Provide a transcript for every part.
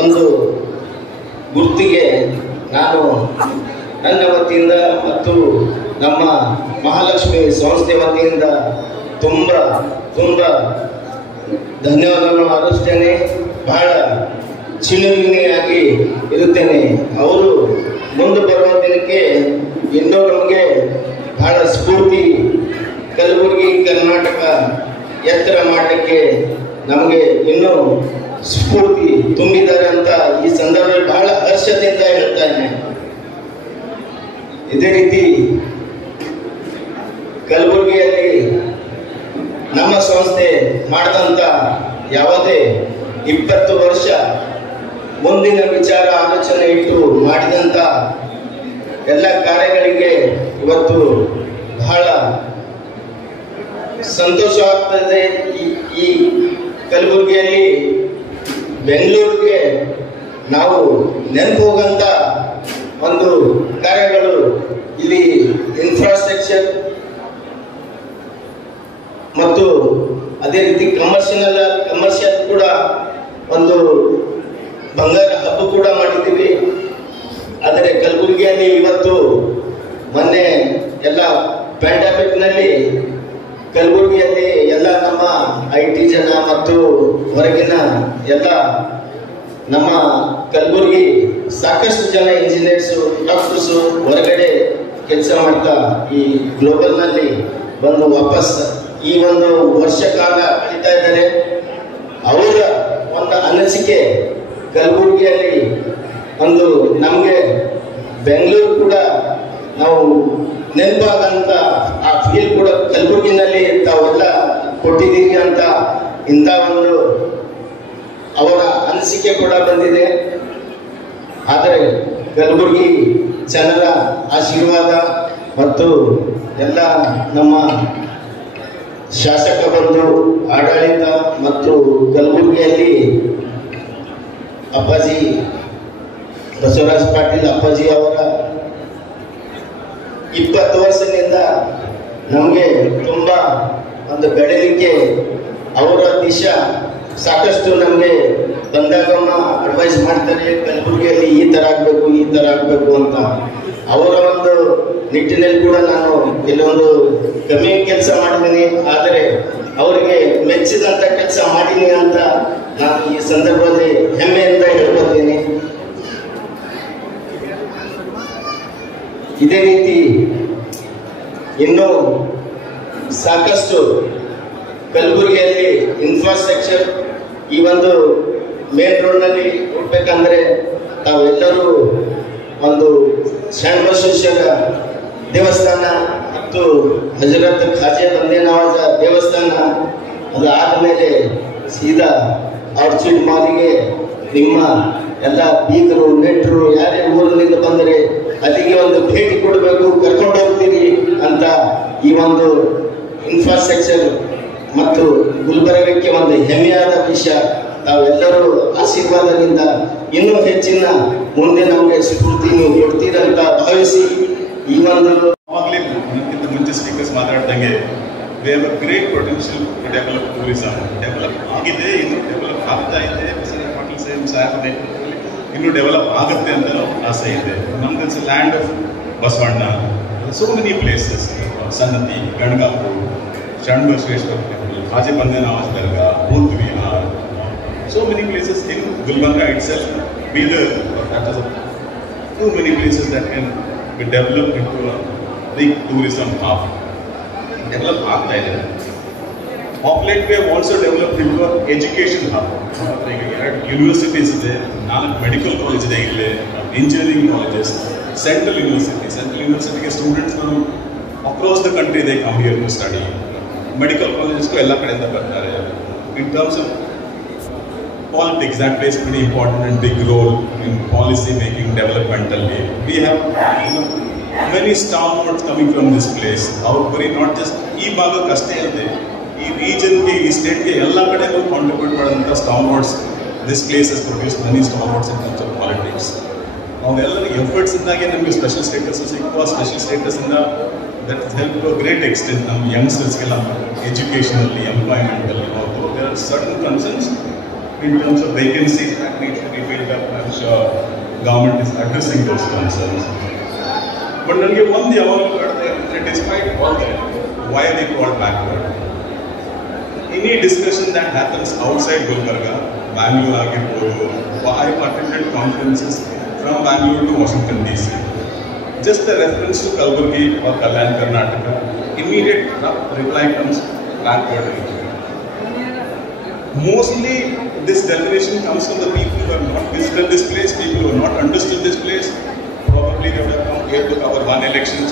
ಒಂದು ಗುರ್ತಿಗೆ ನಾನು ನನ್ನ ವತಿಯಿಂದ ಮತ್ತು ನಮ್ಮ ಮಹಾಲಕ್ಷ್ಮಿ ಸಂಸ್ಥೆ ವತಿಯಿಂದ ತುಂಬ ಧನ್ಯವಾದಗಳನ್ನು ಅರ್ಪಿಸ್ತೇನೆ. ಬಹಳ ಚಿಣುಮಿಣಿಯಾಗಿ ಇರುತ್ತೇನೆ. ಅವರು ಮುಂದೆ ಬರುವ ದಿನಕ್ಕೆ ಇನ್ನೂ ನಮಗೆ ಬಹಳ ಸ್ಫೂರ್ತಿ, ಕಲಬುರಗಿ ಕರ್ನಾಟಕ ಎತ್ತರ ಮಾಡಲಿಕ್ಕೆ ನಮಗೆ ಇನ್ನೂ ಸ್ಫೂರ್ತಿ ತುಂಬಿದ್ದಾರೆ ಅಂತ ಈ ಸಂದರ್ಭದಲ್ಲಿ ಬಹಳ ಹರ್ಷದಿಂದ ಹೇಳ್ತಾ ಇದ್ದೇನೆ. ಇದೇ ರೀತಿ ಕಲಬುರಗಿಯಲ್ಲಿ ನಮ್ಮ ಸಂಸ್ಥೆ ಮಾಡಿದಂಥ ಯಾವುದೇ 20 ವರ್ಷ ಮುಂದಿನ ವಿಚಾರ ಆಲೋಚನೆ ಇಟ್ಟು ಮಾಡಿದಂಥ ಎಲ್ಲ ಕಾರ್ಯಗಳಿಗೆ ಇವತ್ತು ಬಹಳ ಸಂತೋಷವಾಗ್ತದೆ. ಈ ಕಲಬುರಗಿಯಲ್ಲಿ ಬೆಂಗಳೂರಿಗೆ ನಾವು ನೆನಪು ಹೋಗಂತ ಒಂದು ಕಾರ್ಯಗಳು ಇಲ್ಲಿ ಇನ್ಫ್ರಾಸ್ಟ್ರಕ್ಚರ್ ಮತ್ತು ಅದೇ ರೀತಿ ಕಮರ್ಷಿಯಲ್ ಕೂಡ ಒಂದು ಬಂಗಾರ ಹಬ್ಬ ಕೂಡ ಮಾಡಿದ್ದೀವಿ. ಆದರೆ ಕಲಬುರಗಿಯಲ್ಲಿ ಇವತ್ತು ಮೊನ್ನೆ ಎಲ್ಲ ಪ್ಯಾಂಡಮಿಕ್ನಲ್ಲಿ ಕಲಬುರಗಿಯಲ್ಲಿ ಎಲ್ಲ ನಮ್ಮ IT ಜನ ಮತ್ತು ಹೊರಗಿನ ಎಲ್ಲ ನಮ್ಮ ಕಲಬುರಗಿ ಸಾಕಷ್ಟು ಜನ ಇಂಜಿನಿಯರ್ಸು, ಡಾಕ್ಟರ್ಸು ಹೊರಗಡೆ ಕೆಲಸ ಮಾಡ್ತಾ ಈ ಗ್ಲೋಬಲ್ನಲ್ಲಿ ಬಂದು ವಾಪಸ್ ಈ ಒಂದು ವರ್ಷ ಕಾಲ ಕಳೀತಾ ಇದ್ದಾರೆ. ಅವರ ಒಂದು ಅನಿಸಿಕೆ ಕಲಬುರಗಿಯಲ್ಲಿ ಒಂದು ನಮಗೆ ಬೆಂಗಳೂರು ಕೂಡ ನಾವು ನೆನಪಾಗಂತ ಆ ಫೀಲ್ ಕೂಡ ಕಲಬುರಗಿನಲ್ಲಿ ತಾವೆಲ್ಲ ಕೊಟ್ಟಿದ್ದೀರಿ ಅಂತ ಇಂಥ ಒಂದು ಅವರ ಅನಿಸಿಕೆ ಕೂಡ ಬಂದಿದೆ. ಆದರೆ ಕಲಬುರಗಿ ಜನರ ಆಶೀರ್ವಾದ ಮತ್ತು ಎಲ್ಲ ನಮ್ಮ ಶಾಸಕ ಬಂಧು ಆಡಳಿತ ಮತ್ತು ಕಲಬುರಗಿಯಲ್ಲಿ ಅಪ್ಪಾಜಿ ಬಸವರಾಜ ಪಾಟೀಲ್ ಅಪ್ಪಾಜಿ ಅವರ 20 ವರ್ಷದಿಂದ ನಮಗೆ ತುಂಬ ಒಂದು ಬೆಳೆಯಲಿಕ್ಕೆ ಅವರ ದಿಶಾ ಸಾಕಷ್ಟು ನಮಗೆ ಬಂದಾಗಮ್ಮ ಅಡ್ವೈಸ್ ಮಾಡ್ತಾರೆ. ಕಲಬುರಗಿಯಲ್ಲಿ ಈ ಥರ ಆಗಬೇಕು ಅಂತ ಅವರ ಒಂದು ನಿಟ್ಟಿನಲ್ಲಿ ಕೂಡ ನಾನು ಕೆಲವೊಂದು ಕಮ್ಮಿ ಕೆಲಸ ಮಾಡಿದ್ದೀನಿ. ಆದರೆ ಅವರಿಗೆ ಮೆಚ್ಚಿದಂಥ ಕೆಲಸ ಮಾಡೀನಿ ಅಂತ ನಾನು ಈ ಸಂದರ್ಭದಲ್ಲಿ ಹೆಮ್ಮೆಯಿಂದ ಹೇಳ್ಕೊತೀನಿ. ಇದೇ ರೀತಿ ಇನ್ನೂ ಸಾಕಷ್ಟು ಕಲಬುರಗಿಯಲ್ಲಿ ಇನ್ಫ್ರಾಸ್ಟ್ರಕ್ಚರ್ ಈ ಒಂದು ಮೇನ್ ರೋಡ್ನಲ್ಲಿ ಹೋಗ್ಬೇಕಂದ್ರೆ ತಾವೆಲ್ಲರೂ ಒಂದು ಶರಣಬಸವೇಶ್ವರ ದೇವಸ್ಥಾನ ಮತ್ತು ಹಜರತ್ ಖಾಜೆ ಬಂದೇ ನವಾಜ ದೇವಸ್ಥಾನ ಅದಾದ ಮೇಲೆ ಸೀದಾ ಆರ್ಚಿಡ್ ಮಾಲಿಗೆ ನಿಮ್ಮ ಎಲ್ಲ ಬೀಗರು ನೆಂಟರು ಯಾರೇ ಊರಿನಿಂದ ಬಂದರೆ ಅಲ್ಲಿಗೆ ಒಂದು ಭೇಟಿ ಕೊಡಬೇಕು, ಕರ್ಕೊಂಡು ಹೋಗ್ತೀರಿ ಅಂತ ಈ ಒಂದು ಇನ್ಫ್ರಾಸ್ಟ್ರಕ್ಚರ್ ಮತ್ತು ಗುಲ್ಬರ್ಗಕ್ಕೆ ಒಂದು ಹೆಮ್ಮೆಯಾದ ವಿಷಯ. ತಾವೆಲ್ಲರೂ ಆಶೀರ್ವಾದದಿಂದ ಇನ್ನೂ ಹೆಚ್ಚಿನ ಮುಂದೆ ನಮಗೆ ಸ್ಫೂರ್ತಿ ನೀವು ಕೊಡ್ತೀರಂತ ಭಾವಿಸಿ ಈ ಒಂದು ಮುಂಚೆ ಸ್ಪೀಕರ್ಸ್ ಮಾತಾಡ್ದಂಗೆ we have a great potential to develop tourism. Develop ಆಗಿದೆ, ಇನ್ನೂ ಡೆವಲಪ್ ಆಗ್ತಾ ಇದೆ. ಬಸವರಾಜ ಪಾಟೀಲ್ ಸಾಹೇಬ್ ಇನ್ನೂ ಡೆವಲಪ್ ಆಗುತ್ತೆ ಅಂತ ಆಸೆ ಇದೆ. ನಮ್ದು land of Basavanna, so many places, Sannati, Ganagapura, Sharanabasaveshwara temple, Khaja Bande Nawaz ದರ್ಗಾ, ಬೌದ್ಧ Vihar, so many places in Gulbarga itself, Bidar, that is too many places that can be developed into a big tourism hub. Develop ಆಗ್ತಾ ಇದೆ. Of late we have also developed into an education hub. Universities ಇದೆ, 4 medical college ಇದೆ, ಇಲ್ಲಿ engineering colleges, central ಯೂನಿವರ್ಸಿಟಿಗೆ students across the country they come here to study. Medical ಕಾಲೇಜಸ್ಗೂ ಎಲ್ಲ ಕಡೆಯಿಂದ ಬರ್ತಾರೆ. In terms of politics, that plays pretty important and big role in policy making developmentally. We have many stalwarts coming from this place. Our very not just ee bhaga kaste ante ee region ke ee state ke ella kadenu contribute madanta stalwarts. This place has produced many stalwarts in terms of politics. Now ellari efforts indage namge special status sikkuva, special status inda that has helped to a great extent ನಮ್ಮ youngsters ಗೆಲ್ಲ educationally, employmentally. Although there are certain concerns, in terms of vacancies that needs to be filled up. I'm sure government is addressing those concerns. But one despite all that, why are they called backward? Any discussion that happens outside Gulbarga, Bangalore, I've attended conferences from Bangalore to Washington DC. Just a reference to Kalburgi or Kalyan, Karnataka, immediate reply comes backward region. Mostly this definition comes from the people who have not visited this place, people who have not understood this place. Probably they would have come here to cover one election.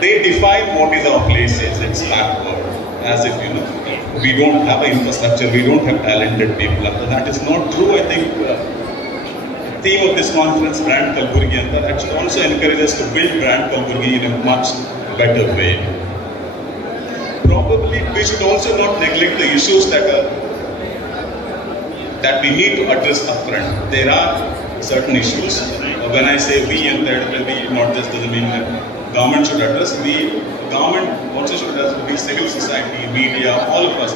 They define what is our place is. It's backward. As if, we don't have an infrastructure, we don't have talented people. That is not true. I think the theme of this conference, Brand Kalburgi, and that should also encourage us to build Brand Kalburgi in a much better way. Probably we should also not neglect the issues that we need to address upfront. There are certain issues. When I say we, and that will be not just doesn't mean that government should address. Government also should address civil society, media, all of us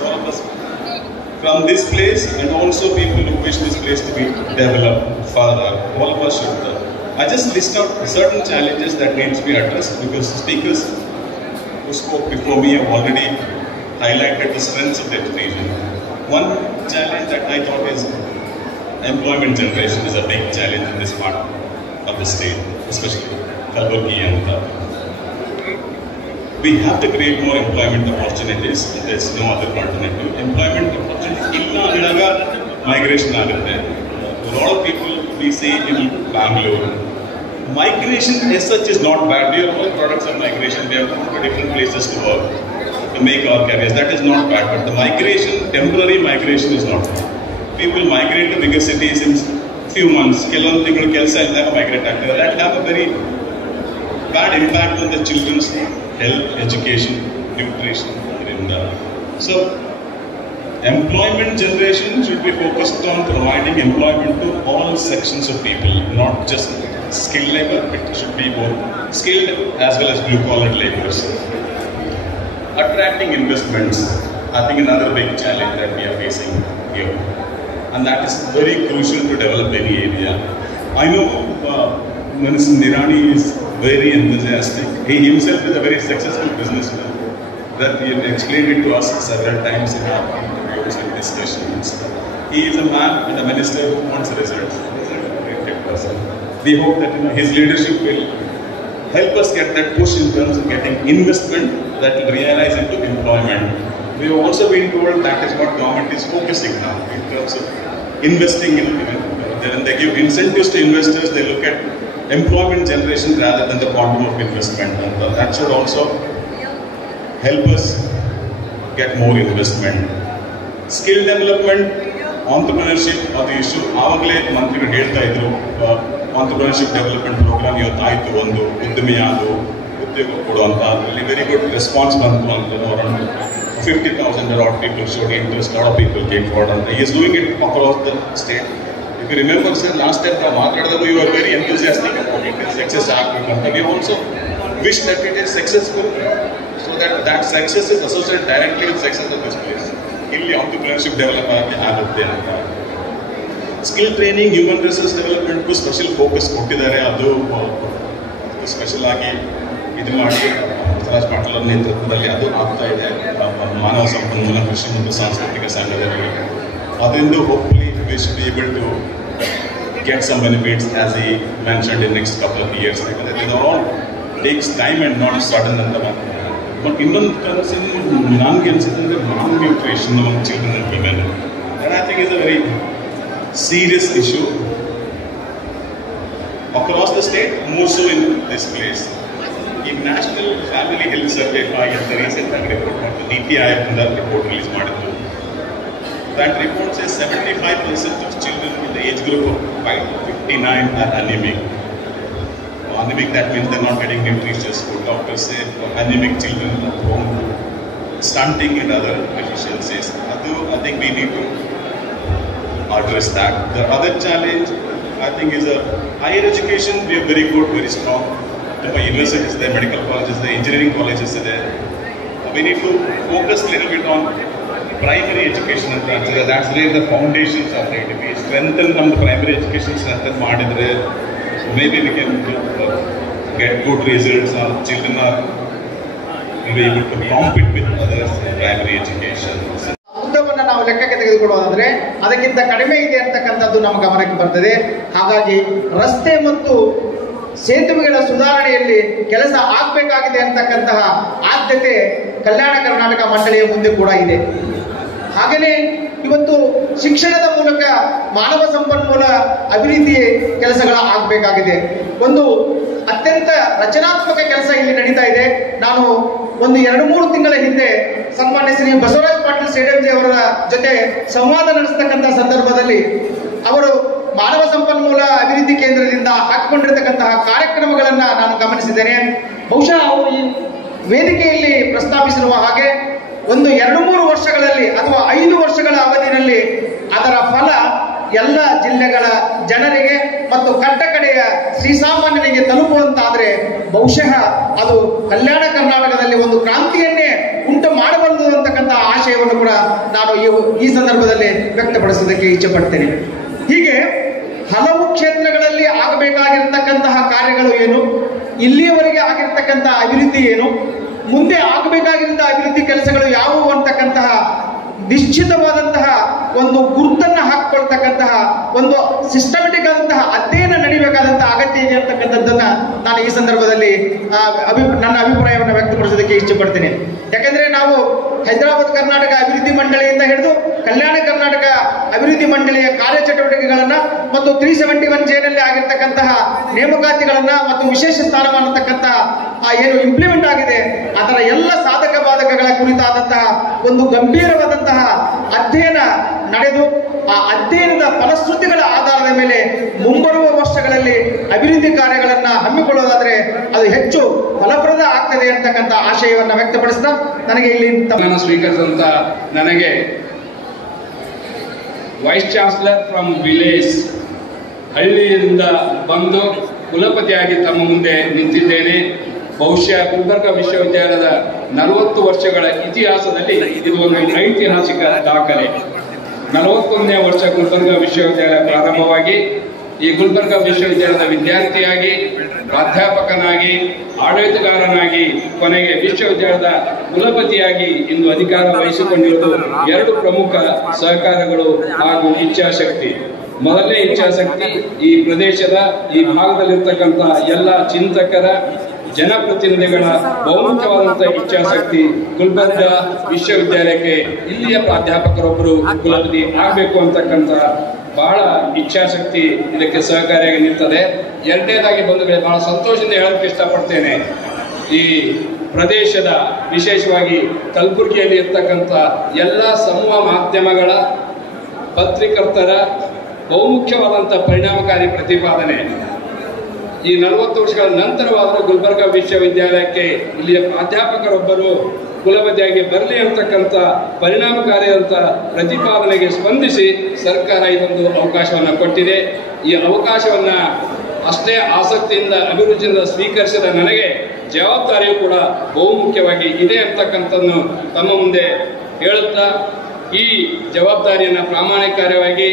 from this place, and also people who wish this place to be developed further. All of us should. I just list out certain challenges that need to be addressed because speakers who spoke before me have already highlighted the strengths of that region. One challenge that I thought is employment generation is a big challenge in this part of the state, especially Kalburgi and we have to create more employment opportunities. There's no other alternative. Employment opportunities, migration. A lot of people we see in Bangalore. Migration as such is not bad. We are all products of migration. We have gone to different places to work, to make our careers. That is not bad. But the migration, temporary migration is not bad. People migrate to bigger cities in few months. That will have a very bad impact on the children's health, education, nutrition. So, employment generation should be focused on providing employment to all sections of people, not just skilled labor. It should be both skilled as well as blue-collar laborers. Attracting investments, I think another big challenge that we are facing here. And that is very crucial to develop any area. I know Minister Nirani is very enthusiastic. He himself is a very successful businessman. That he explained it to us several times in our interviews and discussions. He is a man and a minister who wants results. He's a very person. We hope that his leadership will help us get that push in terms of getting investment that will realize into employment. We have also been told that is what government is focusing now in terms of investing in. When they give incentives to investors, they look at employment generation rather than the quantum of investment. And that should also help us get more investment. Skill development, entrepreneurship are the issue. Avagale ಮಂತ್ರಿಗಳು ಹೇಳ್ತಾ ಇದ್ರು entrepreneurship development program ಇವತ್ತಾಯಿತು ಒಂದು ಉದ್ಯಮಿಯಾದು ಉದ್ಯೋಗ ಕೊಡುವಂತ ಅದರಲ್ಲಿ very good response ಬಂತು ಅಂತ around 50,000 odd people showed interest, a lot of people came forward and he is doing it across the state. If you remember, sir, last time we were very enthusiastic about it. Success happened. We also wish that it is successful, so that success is associated directly with success of this place. ಇಲ್ಲಿ entrepreneurship develop ಆಗುತ್ತೆ ಅಂತ. Skill training, human resource development ಗೂ special focus ಕೊಟ್ಟಿದ್ದಾರೆ. ಅದು special ಆಗಿ ಇದು ಮಾಡಿ ಬಸವರಾಜ್ ಪಾಟೀಲ್ ಅವರ ನೇತೃತ್ವದಲ್ಲಿ ಅದು ಆಗ್ತಾ ಇದೆ. ಮಾನವ ಸಂಪನ್ಮೂಲ ಕೃಷಿ ಮತ್ತು ಸಾಂಸ್ಕೃತಿಕ ಸಂಘದಲ್ಲಿ ಅದರಿಂದ hopefully we should be able to get some benefits as he mentioned in next couple of years. It all takes time and not sudden and but ಇನ್ನೊಂದು ಕನ್ಸರ್ನ್ ನನಗೆ ಅನ್ಸುತ್ತೆ malnutrition among children and women, and I think is a very serious issue across the state, more so in this place. In National Family Health Survey ಅಂತ recent report ಮಾಡಿದ್ದು, ನೀತಿ ಆಯೋಗದಿಂದ report release ಮಾಡಿದ್ರು. That report says 75% of children in the age group of 5 to 59 are anemic. Anemic, that means they're not getting nutritious food. Doctors say anemic children are prone to stunting and other deficiencies. I think we need to address that. The other challenge, I think, is higher education. We are very good, very strong. The universities there, medical colleges there, engineering colleges there. We need to focus a little bit on primary education ಅಂತ ಅನ್ಸಿದೆ. That's where the foundations of the ITP strengthen ನಮ್ದು primary education strengthen ಮಾಡಿದರೆ maybe we can get good results. Our children are able to compete with others in primary education. ಉದ್ದವನ್ನು ನಾವು ಲೆಕ್ಕಕ್ಕೆ ತೆಗೆದುಕೊಳ್ಳುವುದಾದರೆ ಅದಕ್ಕಿಂತ ಕಡಿಮೆ ಇದೆ ಅಂತಕ್ಕಂಥದ್ದು ನಮ್ಮ ಗಮನಕ್ಕೆ ಬರ್ತದೆ. ಹಾಗಾಗಿ ರಸ್ತೆ ಮತ್ತು ಸೇತುವೆಗಳ ಸುಧಾರಣೆಯಲ್ಲಿ ಕೆಲಸ ಆಗಬೇಕಾಗಿದೆ ಅಂತಕ್ಕಂತಹ ಆದ್ಯತೆ ಕಲ್ಯಾಣ ಕರ್ನಾಟಕ ಮಂಡಳಿಯ ಮುಂದೆ ಕೂಡ ಇದೆ. ಹಾಗೆಯೇ ಇವತ್ತು ಶಿಕ್ಷಣದ ಮೂಲಕ ಮಾನವ ಸಂಪನ್ಮೂಲ ಅಭಿವೃದ್ಧಿ ಕೆಲಸಗಳ ಆಗಬೇಕಾಗಿದೆ. ಒಂದು ಅತ್ಯಂತ ರಚನಾತ್ಮಕ ಕೆಲಸ ಇಲ್ಲಿ ನಡೀತಾ ಇದೆ. ನಾನು ಒಂದು 2-3 ತಿಂಗಳ ಹಿಂದೆ ಸನ್ಮಾನ್ಯ ಶ್ರೀ ಬಸವರಾಜ ಪಾಟೀಲ್ ಸೇಡಂಜಿ ಅವರ ಜೊತೆ ಸಂವಾದ ನಡೆಸತಕ್ಕಂತಹ ಸಂದರ್ಭದಲ್ಲಿ ಅವರು ಮಾನವ ಸಂಪನ್ಮೂಲ ಅಭಿವೃದ್ಧಿ ಕೇಂದ್ರದಿಂದ ಹಾಕಿಕೊಂಡಿರತಕ್ಕಂತಹ ಕಾರ್ಯಕ್ರಮಗಳನ್ನ ನಾನು ಗಮನಿಸಿದ್ದೇನೆ. ಬಹುಶಃ ಅವರು ಈ ವೇದಿಕೆಯಲ್ಲಿ ಪ್ರಸ್ತಾಪಿಸಿರುವ ಹಾಗೆ ಒಂದು 2-3 ವರ್ಷಗಳಲ್ಲಿ ಅಥವಾ 5 ವರ್ಷಗಳ ಅವಧಿಯಲ್ಲಿ ಅದರ ಫಲ ಎಲ್ಲ ಜಿಲ್ಲೆಗಳ ಜನರಿಗೆ ಮತ್ತು ಕಟ್ಟಕಡೆಯ ಶ್ರೀಸಾಮಾನ್ಯನಿಗೆ ತಲುಪುವಂತಾದರೆ ಬಹುಶಃ ಅದು ಕಲ್ಯಾಣ ಕರ್ನಾಟಕದಲ್ಲಿ ಒಂದು ಕ್ರಾಂತಿಯನ್ನೇ ಉಂಟು ಮಾಡಬಲ್ಲದು ಅಂತಕ್ಕಂಥ ಆಶಯವನ್ನು ಕೂಡ ನಾನು ಈ ಸಂದರ್ಭದಲ್ಲಿ ವ್ಯಕ್ತಪಡಿಸೋದಕ್ಕೆ ಇಚ್ಛೆ ಪಡ್ತೇನೆ. ಹೀಗೆ ಹಲವು ಕ್ಷೇತ್ರಗಳಲ್ಲಿ ಆಗಬೇಕಾಗಿರ್ತಕ್ಕಂತಹ ಕಾರ್ಯಗಳು ಏನು, ಇಲ್ಲಿಯವರೆಗೆ ಆಗಿರ್ತಕ್ಕಂತಹ ಅಭಿವೃದ್ಧಿ ಏನು, ಮುಂದೆ ಆಗಬೇಕಾಗಿದ್ದ ಅಭಿವೃದ್ಧಿ ಕೆಲಸಗಳು ಯಾವುವು ಅಂತಕ್ಕಂತಹ ನಿಶ್ಚಿತವಾದಂತಹ ಒಂದು ಗುರುತನ್ನು ಹಾಕಿಕೊಳ್ತಕ್ಕಂತಹ ಒಂದು ಸಿಸ್ಟಮೆಟಿಕ್ ಆದಂತಹ ಅಧ್ಯಯನ ನಡೀಬೇಕಾದಂತಹ ಅಗತ್ಯ ಇದೆ ಅಂತಕ್ಕಂಥದ್ದನ್ನ ನಾನು ಈ ಸಂದರ್ಭದಲ್ಲಿ ನನ್ನ ಅಭಿಪ್ರಾಯವನ್ನು ವ್ಯಕ್ತಪಡಿಸೋದಕ್ಕೆ ಇಚ್ಛೆ ಪಡ್ತೀನಿ. ಯಾಕೆಂದ್ರೆ ನಾವು ಹೈದರಾಬಾದ್ ಕರ್ನಾಟಕ ಅಭಿವೃದ್ಧಿ ಮಂಡಳಿಯಿಂದ ಹಿಡಿದು ಕಲ್ಯಾಣ ಕರ್ನಾಟಕ ಅಭಿವೃದ್ಧಿ ಮಂಡಳಿಯ ಕಾರ್ಯಚಟುವಟಿಕೆಗಳನ್ನ ಮತ್ತು 371 ಜೇನಲ್ಲಿ ಆಗಿರ್ತಕ್ಕಂತಹ ನೇಮಕಾತಿಗಳನ್ನ ಮತ್ತು ವಿಶೇಷ ಸ್ಥಾನಮಾನ ಅಂತಕ್ಕಂತಹ ಏನು ಇಂಪ್ಲಿಮೆಂಟ್ ಆಗಿದೆ ಅದರ ಎಲ್ಲ ಸಾಧಕ ಬಾಧಕಗಳ ಕುರಿತಾದಂತಹ ಒಂದು ಗಂಭೀರವಾದಂತಹ ಅಧ್ಯಯನ ನಡೆದು ಆ ಅಧ್ಯಯನದ ಫಲಶ್ರುತಿಗಳ ಆಧಾರದ ಮೇಲೆ ಮುಂಬರುವ ವರ್ಷಗಳಲ್ಲಿ ಅಭಿವೃದ್ಧಿ ಕಾರ್ಯಗಳನ್ನ ಹಮ್ಮಿಕೊಳ್ಳೋದಾದ್ರೆ ಅದು ಹೆಚ್ಚು ಫಲಪ್ರದ ಆಗ್ತದೆ ಅಂತಕ್ಕಂಥ ಆಶಯವನ್ನ ವ್ಯಕ್ತಪಡಿಸ್ತಾ ನನಗೆ ಇಲ್ಲಿ ಸ್ವೀಕರಿಸಿದಂತ ನನಗೆ ವೈಸ್ ಚಾನ್ಸಲರ್ ಫ್ರಮ್ ವಿಲೇಜ್ ಹಳ್ಳಿಯಿಂದ ಬಂದು ಕುಲಪತಿಯಾಗಿ ತಮ್ಮ ಮುಂದೆ ನಿಂತಿದ್ದೇನೆ. ಬಹುಶಃ ಗುಲ್ಬರ್ಗಾ ವಿಶ್ವವಿದ್ಯಾಲಯದ 40 ವರ್ಷಗಳ ಇತಿಹಾಸದಲ್ಲಿ ಇದು ಒಂದು ಐತಿಹಾಸಿಕ ದಾಖಲೆ. 41ನೇ ವರ್ಷ ಗುಲ್ಬರ್ಗಾ ವಿಶ್ವವಿದ್ಯಾಲಯ ಪ್ರಾರಂಭವಾಗಿ ಈ ಗುಲ್ಬರ್ಗಾ ವಿಶ್ವವಿದ್ಯಾಲಯದ ವಿದ್ಯಾರ್ಥಿಯಾಗಿ, ಪ್ರಾಧ್ಯಾಪಕನಾಗಿ, ಆಡಳಿತಗಾರನಾಗಿ, ಕೊನೆಗೆ ವಿಶ್ವವಿದ್ಯಾಲಯದ ಕುಲಪತಿಯಾಗಿ ಇಂದು ಅಧಿಕಾರ ವಹಿಸಿಕೊಂಡಿರುವುದು 2 ಪ್ರಮುಖ ಸಹಕಾರಗಳು ಹಾಗೂ ಇಚ್ಛಾಶಕ್ತಿ. ಮೊದಲನೇ ಇಚ್ಛಾಶಕ್ತಿ ಈ ಪ್ರದೇಶದ ಈ ಭಾಗದಲ್ಲಿರ್ತಕ್ಕಂಥ ಎಲ್ಲ ಚಿಂತಕರ, ಜನಪ್ರತಿನಿಧಿಗಳ ಬಹುಮುಖ್ಯವಾದಂತಹ ಇಚ್ಛಾಶಕ್ತಿ ಗುಲ್ಬರ್ಗಾ ವಿಶ್ವವಿದ್ಯಾಲಯಕ್ಕೆ ಇಲ್ಲಿಯ ಪ್ರಾಧ್ಯಾಪಕರೊಬ್ಬರು ಕುಲಪತಿ ಆಗಬೇಕು ಅಂತಕ್ಕಂಥ ಬಹಳ ಇಚ್ಛಾಶಕ್ತಿ ಇದಕ್ಕೆ ಸಹಕಾರಿಯಾಗಿ ನಿಲ್ತದೆ. ಎರಡನೇದಾಗಿ ಬಂಧುಗಳೇ, ಬಹಳ ಸಂತೋಷದಿಂದ ಹೇಳೋಕೆ ಇಷ್ಟಪಡ್ತೇನೆ, ಈ ಪ್ರದೇಶದ ವಿಶೇಷವಾಗಿ ಕಲಬುರಗಿಯಲ್ಲಿ ಇರ್ತಕ್ಕಂಥ ಎಲ್ಲ ಸಮೂಹ ಮಾಧ್ಯಮಗಳ ಪತ್ರಿಕರ್ತರ ಬಹುಮುಖ್ಯವಾದಂಥ ಪರಿಣಾಮಕಾರಿ ಪ್ರತಿಪಾದನೆ ಈ 40 ವರ್ಷಗಳ ನಂತರವಾದರೂ ಗುಲ್ಬರ್ಗಾ ವಿಶ್ವವಿದ್ಯಾಲಯಕ್ಕೆ ಇಲ್ಲಿಯ ಪ್ರಾಧ್ಯಾಪಕರೊಬ್ಬರು ಕುಲಪತಿಯಾಗಿ ಬರಲಿ ಅಂತಕ್ಕಂಥ ಪರಿಣಾಮಕಾರಿಯಾದಂಥ ಪ್ರತಿಪಾದನೆಗೆ ಸ್ಪಂದಿಸಿ ಸರ್ಕಾರ ಇದೊಂದು ಅವಕಾಶವನ್ನು ಕೊಟ್ಟಿದೆ. ಈ ಅವಕಾಶವನ್ನು ಅಷ್ಟೇ ಆಸಕ್ತಿಯಿಂದ ಅಭಿರುಚಿಯಿಂದ ಸ್ವೀಕರಿಸಿದ ನನಗೆ ಜವಾಬ್ದಾರಿಯು ಕೂಡ ಬಹುಮುಖ್ಯವಾಗಿ ಇದೆ ಅಂತಕ್ಕಂಥದ್ದನ್ನು ತಮ್ಮ ಮುಂದೆ ಹೇಳುತ್ತಾ ಈ ಜವಾಬ್ದಾರಿಯನ್ನು ಪ್ರಾಮಾಣಿಕವಾಗಿ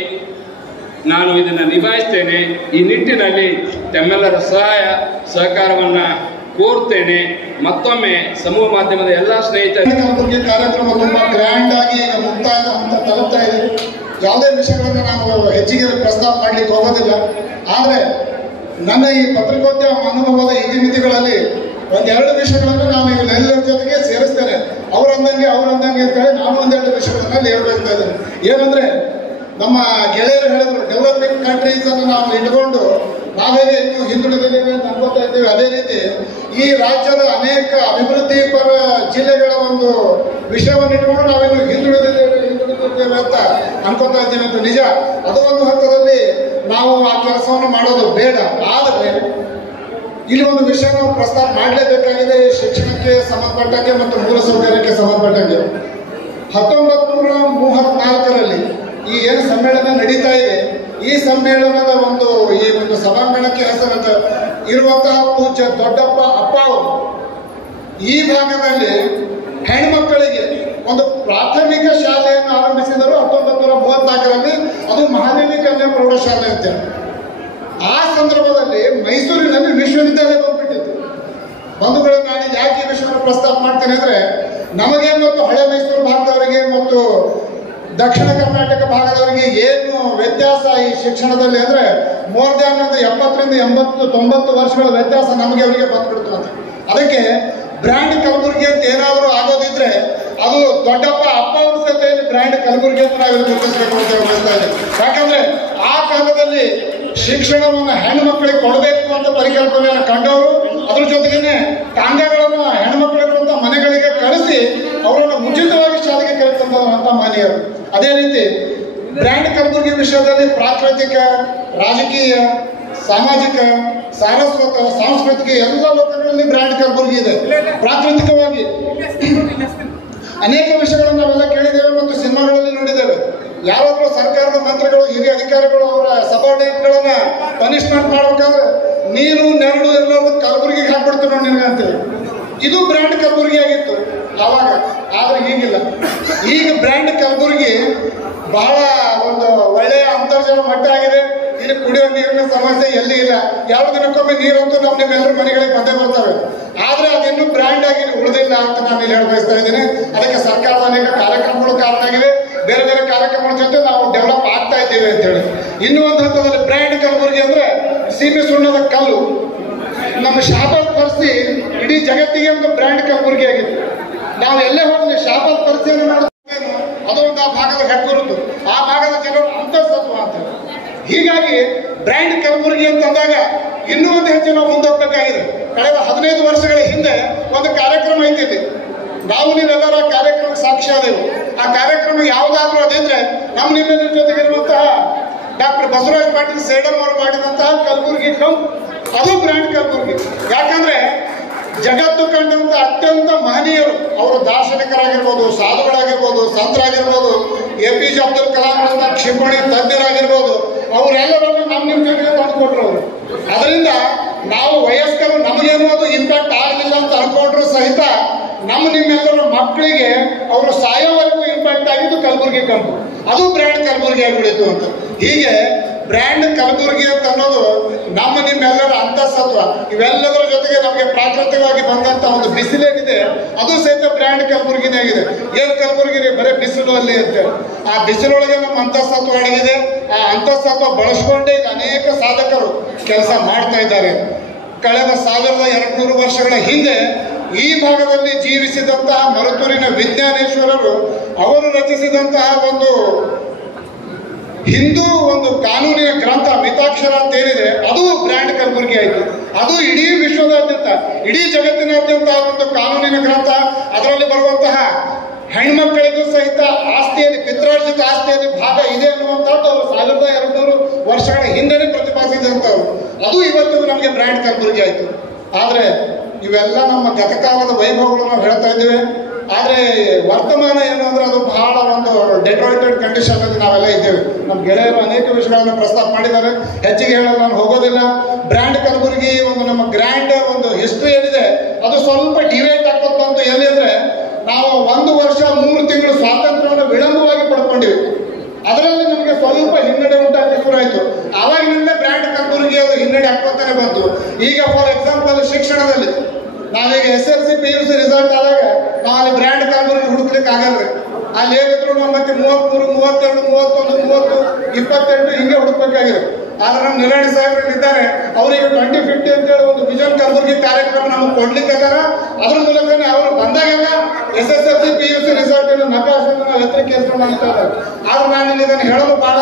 ನಾನು ಇದನ್ನು ನಿಭಾಯಿಸ್ತೇನೆ. ಈ ನಿಟ್ಟಿನಲ್ಲಿ ತಮ್ಮೆಲ್ಲರ ಸಹಾಯ ಸಹಕಾರವನ್ನು ಕೋರ್ತೇನೆ. ಮತ್ತೊಮ್ಮೆ ಸಮೂಹ ಮಾಧ್ಯಮದ ಎಲ್ಲ ಸ್ನೇಹಿತರು ಕಾರ್ಯಕ್ರಮ ತುಂಬಾ ಗ್ರ್ಯಾಂಡ್ ಆಗಿ ಈಗ ಮುಕ್ತಾಯ ಅಂತ ತಲುಪ್ತಾ ಇದೆ. ಯಾವುದೇ ವಿಷಯಗಳನ್ನು ನಾವು ಹೆಚ್ಚಿಗೆ ಪ್ರಸ್ತಾಪ ಮಾಡ್ಲಿಕ್ಕೆ ಹೋಗೋದಿಲ್ಲ. ಆದರೆ ನನ್ನ ಈ ಪತ್ರಿಕೋದ್ಯಮ ಅನುಭವದ ಇತಿಮಿತಿಗಳಲ್ಲಿ 1-2 ವಿಷಯಗಳನ್ನು ನಾನು ಇವೆಲ್ಲರ ಜೊತೆಗೆ ಸೇರಿಸ್ತೇನೆ. ಅವರಂದಂಗೆ ಅಂತ ಹೇಳಿ ನಾನು 1-2 ವಿಷಯಗಳಲ್ಲಿ ಹೇಳ್ಬೇಕು ಇದ್ದೇನೆ. ಏನಂದ್ರೆ, ನಮ್ಮ ಗೆಳೆಯರು ಹೇಳಿದ್ರು, ಡೆವಲಪಿಂಗ್ ಕಂಟ್ರೀಸ್ ಅನ್ನು ನಾವು ಇಟ್ಕೊಂಡು ನಾವೇನೇ ಇನ್ನೂ ಹಿಂದುಳಿದಿದ್ದೇವೆ ಅಂತ ಅನ್ಕೋತಾ ಇದ್ದೇವೆ. ಅದೇ ರೀತಿ ಈ ರಾಜ್ಯದ ಅನೇಕ ಅಭಿವೃದ್ಧಿ ಪರ ಜಿಲ್ಲೆಗಳ ಒಂದು ವಿಷಯವನ್ನು ಇಟ್ಕೊಂಡು ನಾವೇನು ಹಿಂದುಳಿದಿದ್ದೇವೆ ಅಂತ ಅನ್ಕೋತಾ ಇದ್ದೇವೆ ಅಂತ ನಿಜ. ಅದು ಒಂದು ಹಂತದಲ್ಲಿ ನಾವು ಆ ಕೆಲಸವನ್ನು ಮಾಡೋದು ಬೇಡ. ಆದರೆ ಇಲ್ಲಿ ಒಂದು ವಿಷಯ ನಾವು ಪ್ರಸ್ತಾಪ ಮಾಡಲೇಬೇಕಾಗಿದೆ. ಶಿಕ್ಷಣಕ್ಕೆ ಸಂಬಂಧಪಟ್ಟಂಗೆ ಮತ್ತು ಮೂಲಸೌಕರ್ಯಕ್ಕೆ ಸಂಬಂಧಪಟ್ಟಂಗೆ 1934ರಲ್ಲಿ ಈ ಏನು ಸಮ್ಮೇಳನ ನಡೀತಾ ಇದೆ, ಈ ಸಮ್ಮೇಳನದ ಈ ಒಂದು ಸಭಾಂಗಣಕ್ಕೆ ಹೆಸರಂತ ಇರುವಂತಹ ಪೂಜ್ಯ ದೊಡ್ಡಪ್ಪ ಅಪ್ಪ ಅವರು ಈ ಭಾಗದಲ್ಲಿ ಹೆಣ್ಮಕ್ಕಳಿಗೆ ಒಂದು ಪ್ರಾಥಮಿಕ ಶಾಲೆಯನ್ನು ಆರಂಭಿಸಿದರು 1934ರಲ್ಲಿ. ಅದು ಮಹಾದೇವಿ ಕನ್ಯಾ ಪ್ರೌಢಶಾಲೆ ಅಂತೇಳಿ. ಆ ಸಂದರ್ಭದಲ್ಲಿ ಮೈಸೂರಿನಲ್ಲಿ ವಿಶ್ವವಿದ್ಯಾಲಯ ಬಂದ್ಬಿಟ್ಟಿತ್ತು. ಬಂಧುಗಳು, ನಾನು ಯಾಕೆ ಈ ವಿಷಯವನ್ನು ಪ್ರಸ್ತಾಪ ಮಾಡ್ತೇನೆ ಅಂದ್ರೆ, ನಮಗೆ ಮತ್ತು ಹಳೆ ಮೈಸೂರು ಭಾಗದವರಿಗೆ ಮತ್ತು ದಕ್ಷಿಣ ಕರ್ನಾಟಕ ಭಾಗದವರಿಗೆ ಏನು ವ್ಯತ್ಯಾಸ ಈ ಶಿಕ್ಷಣದಲ್ಲಿ ಅಂದ್ರೆ, ಮೋರ್ ದ್ಯಾನ್ ಒಂದು 70ರಿಂದ 80-90 ವರ್ಷಗಳ ವ್ಯತ್ಯಾಸ ನಮಗೆ ಅವರಿಗೆ ಬಂದ್ಬಿಡ್ತು ಅಂತ. ಅದಕ್ಕೆ ಬ್ರ್ಯಾಂಡ್ ಕಲಬುರಗಿ ಅಂತ ಏನಾದರೂ ಆಗೋದಿದ್ರೆ ಅದು ದೊಡ್ಡಪ್ಪ ಅಪ್ಪ ಅವ್ರ ಜೊತೆಯಲ್ಲಿ ಬ್ರ್ಯಾಂಡ್ ಕಲಬುರಗಿ ಅಂತ ನಾವಿಲ್ಲಿ ಗುರುತಿಸಬೇಕು ಅಂತ ಹೇಳ್ತಾ ಇದ್ದೇವೆ. ಯಾಕಂದ್ರೆ ಆ ಕಾಲದಲ್ಲಿ ಶಿಕ್ಷಣವನ್ನು ಹೆಣ್ಣು ಮಕ್ಕಳಿಗೆ ಕೊಡಬೇಕು ಅಂತ ಪರಿಕಲ್ಪನೆಯನ್ನು ಕಂಡವರು, ಅದ್ರ ಜೊತೆಗೇನೆ ಟಾಂಗಗಳನ್ನು ಹೆಣ್ಮಕ್ಳಿರುವಂತ ಮನೆಗಳಿಗೆ ಕಳಿಸಿ ಅವರನ್ನು ಉಚಿತವಾಗಿ ಶಾಲೆಗೆ ಕರೆತಂದಂತ ಮಹನೀಯರು. ಅದೇ ರೀತಿ ಬ್ರ್ಯಾಂಡ್ ಕಲಬುರಗಿ ವಿಷಯದಲ್ಲಿ ಪ್ರಾಕೃತಿಕ, ರಾಜಕೀಯ, ಸಾಮಾಜಿಕ, ಸಾರಸ್ವತ, ಸಾಂಸ್ಕೃತಿಕ ಎಲ್ಲ ಲೋಕಗಳಲ್ಲಿ ಬ್ರ್ಯಾಂಡ್ ಕಲಬುರಗಿ ಇದೆ. ಪ್ರಾಕೃತಿಕವಾಗಿ ಅನೇಕ ವಿಷಯಗಳನ್ನು ನಾವೆಲ್ಲ ಕೇಳಿದ್ದೇವೆ ಮತ್ತು ಸಿನಿಮಾಗಳಲ್ಲಿ ನೋಡಿದ್ದೇವೆ. ಯಾರಾದ್ರೂ ಸರ್ಕಾರದ ಮಂತ್ರಿಗಳು, ಹಿರಿಯ ಅಧಿಕಾರಿಗಳು ಅವರ ಸಬಾರ್ಡಿನೇಟ್ಗಳನ್ನ ಪನಿಷ್ಮೆಂಟ್ ಮಾಡ್ಬೇಕಾದ್ರೆ ನೀರು ನೆರಳು ಎಲ್ಲರೂ ಕಲಬುರಗಿಗೆ ಹಾಕ್ಬಿಡ್ತೀವಿ ನೋಡಿ ನಿನಗಂತೇಳಿ. ಇದು ಬ್ರ್ಯಾಂಡ್ ಕಲಬುರಗಿ ಆಗಿತ್ತು ಆವಾಗ. ಆದ್ರೆ ಈಗಿಲ್ಲ. ಈಗ ಬ್ರ್ಯಾಂಡ್ ಕಲಬುರಗಿ ಬಹಳ ಒಂದು ಒಳ್ಳೆಯ ಅಂತರ್ಜಲ ಮಟ್ಟ ಆಗಿದೆ. ಇಲ್ಲಿ ಕುಡಿಯೋ ನೀರಿನ ಸಮಸ್ಯೆ ಎಲ್ಲಿ ಇಲ್ಲ. 2 ದಿನಕ್ಕೊಮ್ಮೆ ನೀರಂತೂ ನಿಮ್ಮೆಲ್ಲರ ಮನೆಗಳಿಗೆ ಬಂದೇ ಬರ್ತವೆ. ಆದ್ರೆ ಅದಿನ್ನೂ ಬ್ರ್ಯಾಂಡ್ ಆಗಿ ಉಳಿದಿಲ್ಲ ಅಂತ ನಾನು ಇಲ್ಲಿ ಹೇಳಿ ಬಯಸ್ತಾ ಇದ್ದೀನಿ. ಅದಕ್ಕೆ ಸರ್ಕಾರದ ಅನೇಕ ಕಾರ್ಯಕ್ರಮಗಳು ಕಾರಣ ಆಗಿವೆ. ಬೇರೆ ಬೇರೆ ಕಾರ್ಯಕ್ರಮಗಳ ಜೊತೆ ನಾವು ಡೆವಲಪ್ ಆಗ್ತಾ ಇದ್ದೀವಿ ಅಂತ ಹೇಳಿ. ಇನ್ನೂ ಒಂದು ಹಂತದಲ್ಲಿ ಬ್ರ್ಯಾಂಡ್ ಕಲಬುರಗಿ ಅಂದ್ರೆ ಸೀಮೆ ಸುಣ್ಣದ ಕಲ್ಲು. ನಮ್ಮ ಶಾಬಲ್ ಪರ್ಸಿ ಇಡೀ ಜಗತ್ತಿಗೆ ಒಂದು ಬ್ರ್ಯಾಂಡ್ ಕಲಬುರಗಿ ಆಗಿತ್ತು. ನಾವು ಎಲ್ಲೇ ಹೋಗ್ಲಿ ಶಾಬಲ್ ಪರ್ಸಿಯನ್ನು ನೋಡೋದೇನು, ಅದು ಒಂದು ಆ ಭಾಗದ ಹೆಗ್ಗುರುತು, ಆ ಭಾಗದ ಜನರು ಅಂತರ್ಸತ್ವ ಅಂತ. ಹೀಗಾಗಿ ಬ್ರ್ಯಾಂಡ್ ಕಲಬುರಗಿ ಅಂತಂದಾಗ ಇನ್ನೂ ಒಂದು ಹೆಚ್ಚು ನಾವು ಮುಂದೋಗ್ಬೇಕಾಗಿದೆ. ಕಳೆದ 15 ವರ್ಷಗಳ ಹಿಂದೆ ಒಂದು ಕಾರ್ಯಕ್ರಮ ಇದ್ದಿದೆ. ನಾವು ನೀವೆಲ್ಲರ ಕಾರ್ಯಕ್ರಮಕ್ಕೆ ಸಾಕ್ಷಿಯಾದೆವು. ಆ ಕಾರ್ಯಕ್ರಮ ಯಾವುದಾದ್ರೂ ಅದಿದ್ರೆ ನಿಮ್ಮೆಲ್ಲರ ಜೊತೆಗಿರುವಂತಹ ಡಾಕ್ಟರ್ ಬಸವರಾಜ ಪಾಟೀಲ್ ಸೇಡಂ ಅವರು ಮಾಡಿದಂತಹ ಕಲಬುರಗಿ ಕಂಪ್, ಅದು ಬ್ರ್ಯಾಂಡ್ ಕಲಬುರಗಿ. ಯಾಕಂದ್ರೆ ಜಗತ್ತು ಕಂಡಂತ ಅತ್ಯಂತ ಮಹನೀಯರು, ಅವರು ದಾರ್ಶನಿಕರಾಗಿರ್ಬೋದು, ಸಾಧುಗಳಾಗಿರ್ಬೋದು, ಸಂತರಾಗಿರ್ಬೋದು, APJ ಅಬ್ದುಲ್ ಕಲಾಂ ಅವರ ಕ್ಷಿಪಣಿ ತಜ್ಞರಾಗಿರ್ಬೋದು, ಅವರೆಲ್ಲರನ್ನು ನಿಮ್ಮ ಜೊತೆಗೆ ತಂದುಕೊಟ್ರು ಅವರು. ಅದರಿಂದ ನಾವು ವಯಸ್ಕರು ನಮಗೇನು ಅದು ಇಂಪ್ಯಾಕ್ಟ್ ಆಗಲಿಲ್ಲ ಅಂತ ಅನ್ಕೊಂಡ್ರು ಸಹಿತ ನಿಮ್ಮೆಲ್ಲರ ಮಕ್ಕಳಿಗೆ ಅವರು ಸಾಯೋವರೆಗೂ ಇಂಪ್ಯಾಕ್ಟ್ ಆಗಿದ್ದು ಕಲಬುರಗಿ ಕಂಪು. ಅದು ಬ್ರ್ಯಾಂಡ್ ಕಲಬುರಗಿ ಆಗಿಬಿಡಿತು ಅಂತ. ಹೀಗೆ ಬ್ರ್ಯಾಂಡ್ ಕಲಬುರಗಿ ಅಂತ ಅನ್ನೋದು ನಿಮ್ಮೆಲ್ಲರ ಅಂತಃಸತ್ವ. ಇವೆಲ್ಲದರ ಜೊತೆಗೆ ನಮಗೆ ಪ್ರಾಕೃತಿಕವಾಗಿ ಬಂದಂತ ಒಂದು ಬಿಸಿಲೇನಿದೆ ಅದು ಸಹಿತ ಬ್ರ್ಯಾಂಡ್ ಕಲಬುರಗಿನೇ ಆಗಿದೆ. ಏನ್ ಕಲಬುರಗಿ ಬರೀ ಬಿಸಿಲು ಅಲ್ಲಿ ಅಂತ. ಆ ಬಿಸಿಲೊಳಗೆ ನಮ್ಮ ಅಂತಃಸತ್ವ ಅಡಗಿದೆ. ಆ ಅಂತಃಸತ್ವ ಬಳಸ್ಕೊಂಡೇ ಈಗ ಅನೇಕ ಸಾಧಕರು ಕೆಲಸ ಮಾಡ್ತಾ ಇದ್ದಾರೆ. ಕಳೆದ 1200 ವರ್ಷಗಳ ಹಿಂದೆ ಈ ಭಾಗದಲ್ಲಿ ಜೀವಿಸಿದಂತಹ ಮರುತೂರಿನ ವಿಜ್ಞಾನೇಶ್ವರರು ಅವರು ರಚಿಸಿದಂತಹ ಒಂದು ಹಿಂದೂ ಒಂದು ಕಾನೂನಿನ ಗ್ರಂಥ ಮಿತಾಕ್ಷರ ಅಂತ ಏನಿದೆ ಅದು ಬ್ರ್ಯಾಂಡ್ ಕಲಬುರಗಿ ಆಯಿತು. ಅದು ಇಡೀ ವಿಶ್ವದಾದ್ಯಂತ, ಇಡೀ ಜಗತ್ತಿನಾದ್ಯಂತ ಒಂದು ಕಾನೂನಿನ ಗ್ರಂಥ. ಅದರಲ್ಲಿ ಬರುವಂತಹ ಹೆಣ್ಮಕ್ಕಳಿಗೂ ಸಹಿತ ಆಸ್ತಿಯಲ್ಲಿ, ಪಿತ್ರಾರ್ಜಿತ ಆಸ್ತಿಯಲ್ಲಿ ಭಾಗ ಇದೆ ಅನ್ನುವಂಥದ್ದು ಅವರು 1200 ವರ್ಷಗಳ ಹಿಂದೆನೇ ಪ್ರತಿಪಾದಿಸಿದಂಥವ್ರು. ಅದು ಇವತ್ತು ನಮಗೆ ಬ್ರ್ಯಾಂಡ್ ಕಲಬುರಗಿ ಆಯಿತು. ಆದರೆ ಇವೆಲ್ಲ ನಮ್ಮ ಗತಕಾಲದ ವೈಭವಗಳು ನಾವು ಹೇಳ್ತಾ ಇದ್ದೇವೆ. ಆದರೆ ವರ್ತಮಾನ ಏನು ಅಂದ್ರೆ ಅದು ಬಹಳ ಒಂದು ಡೆಟ್ರಾಯ್ಟೆಡ್ ಕಂಡೀಷನ್ ಅಲ್ಲಿ ನಾವೆಲ್ಲ ಇದ್ದೇವೆ. ನಮ್ಮ ಗೆಳೆಯರು ಅನೇಕ ವಿಷಯಗಳನ್ನು ಪ್ರಸ್ತಾಪ ಮಾಡಿದ್ದಾರೆ, ಹೆಚ್ಚಿಗೆ ಹೇಳಲು ನಾನು ಹೋಗೋದಿಲ್ಲ. ಬ್ರ್ಯಾಂಡ್ ಕಲಬುರಗಿ ಒಂದು ನಮ್ಮ ಗ್ರ್ಯಾಂಡ್ ಒಂದು ಹಿಸ್ಟ್ರಿ ಏನಿದೆ ಅದು ಸ್ವಲ್ಪ ಡಿವೇಟ್ ಆಗ್ಬೋದು ಬಂತು. ಎಲ್ಲಿ ಅಂದ್ರೆ ನಾವು 1 ವರ್ಷ 3 ತಿಂಗಳು ಸ್ವಾತಂತ್ರ್ಯವನ್ನು ವಿಳಂಬವಾಗಿ ಪಡ್ಕೊಂಡಿವಿ. ಅದರಲ್ಲಿ ನಮಗೆ ಸ್ವಲ್ಪ ಹಿನ್ನಡೆ ಉಂಟಾಗಿ ಶುರುವಾಯಿತು. ಆವಾಗಿನಿಂದ ಬ್ರ್ಯಾಂಡ್ ಕಲಬುರಗಿ ಅದು ಹಿನ್ನಡೆ ಹಾಕೋತಾನೆ ಬಂತು. ಈಗ ಫಾರ್ ಎಕ್ಸಾಂಪಲ್ ಶಿಕ್ಷಣದಲ್ಲಿ ನಾವೀಗ SSLC PUC ರಿಸಲ್ಟ್ ಆದಾಗ ನಾವು ಅಲ್ಲಿ ಬ್ರ್ಯಾಂಡ್ ಕಲಬುರಗಿ ಹುಡುಕ್ಲಿಕ್ಕೆ ಆಗಲ್ರಿ. ಅಲ್ಲಿ ಏನಿದ್ರು ನಾವು ಮತ್ತೆ 33, 32, 31, 30, 28 ಹಿಂಗೆ ಹುಡುಕ್ಬೇಕಾಗಿದೆ. ಆದ್ರೆ ನಮ್ಮ ನಿರಾಣಿ ಸಾಹೇಬರು ಇದ್ದಾರೆ, ಅವರಿಗೆ 2050 ಅಂತೇಳಿ ಒಂದು ವಿಷನ್ ಕಲಬುರಗಿ ಕಾರ್ಯಕ್ರಮ ನಮಗೆ ಕೊಡ್ಲಿಕ್ಕೆ ಅದಾರ. ಅದ್ರ ಮೂಲಕನೇ ಅವರು ಬಂದಾಗೆಲ್ಲ SSLC PUC ರಿಸಲ್ಟ್ ನಕಾಶನ್ನು ನಾವು ಎತ್ತರಿಕೆಸ್ಕೊಂಡು ಅಂತ ಇದ್ದಾರೆ. ಆದ್ರೆ ನಾನು ಇದನ್ನು ಹೇಳಲು ಬಹಳ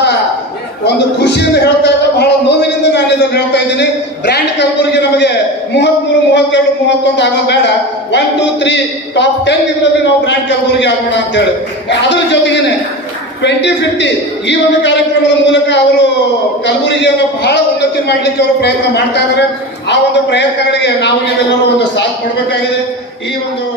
ಒಂದು ಖುಷಿಯಿಂದ ಹೇಳ್ತಾ ಇಲ್ಲ, ಬಹಳ ನೋವಿನಿಂದ ನಾನು ಇದನ್ನು ಹೇಳ್ತಾ ಇದ್ದೀನಿ. ಬ್ರ್ಯಾಂಡ್ ಕಲಬುರಗಿ ನಮಗೆ 33, 32, 31 ಆಗೋದು ಬೇಡ. 1, 2, 3 ಟಾಪ್ 10 ಇದರಲ್ಲಿ ನಾವು ಬ್ರ್ಯಾಂಡ್ ಕಲಬುರಗಿ ಆಗೋಣ ಅಂತ ಹೇಳಿ. ಅದ್ರ ಜೊತೆಗೇನೆ 2050 ಈ ಒಂದು ಕಾರ್ಯಕ್ರಮದ ಮೂಲಕ ಅವರು ಕಲಬುರಗಿಯನ್ನು ಬಹಳ ಉನ್ನತಿ ಮಾಡಲಿಕ್ಕೆ ಅವರು ಪ್ರಯತ್ನ ಮಾಡ್ತಾ ಇದ್ದಾರೆ. ಆ ಒಂದು ಪ್ರಯತ್ನಗಳಿಗೆ ನಾವು ನೀವೆಲ್ಲರೂ ಒಂದು ಸಾಥ್ ಕೊಡಬೇಕಾಗಿದೆ. ಈ ಒಂದು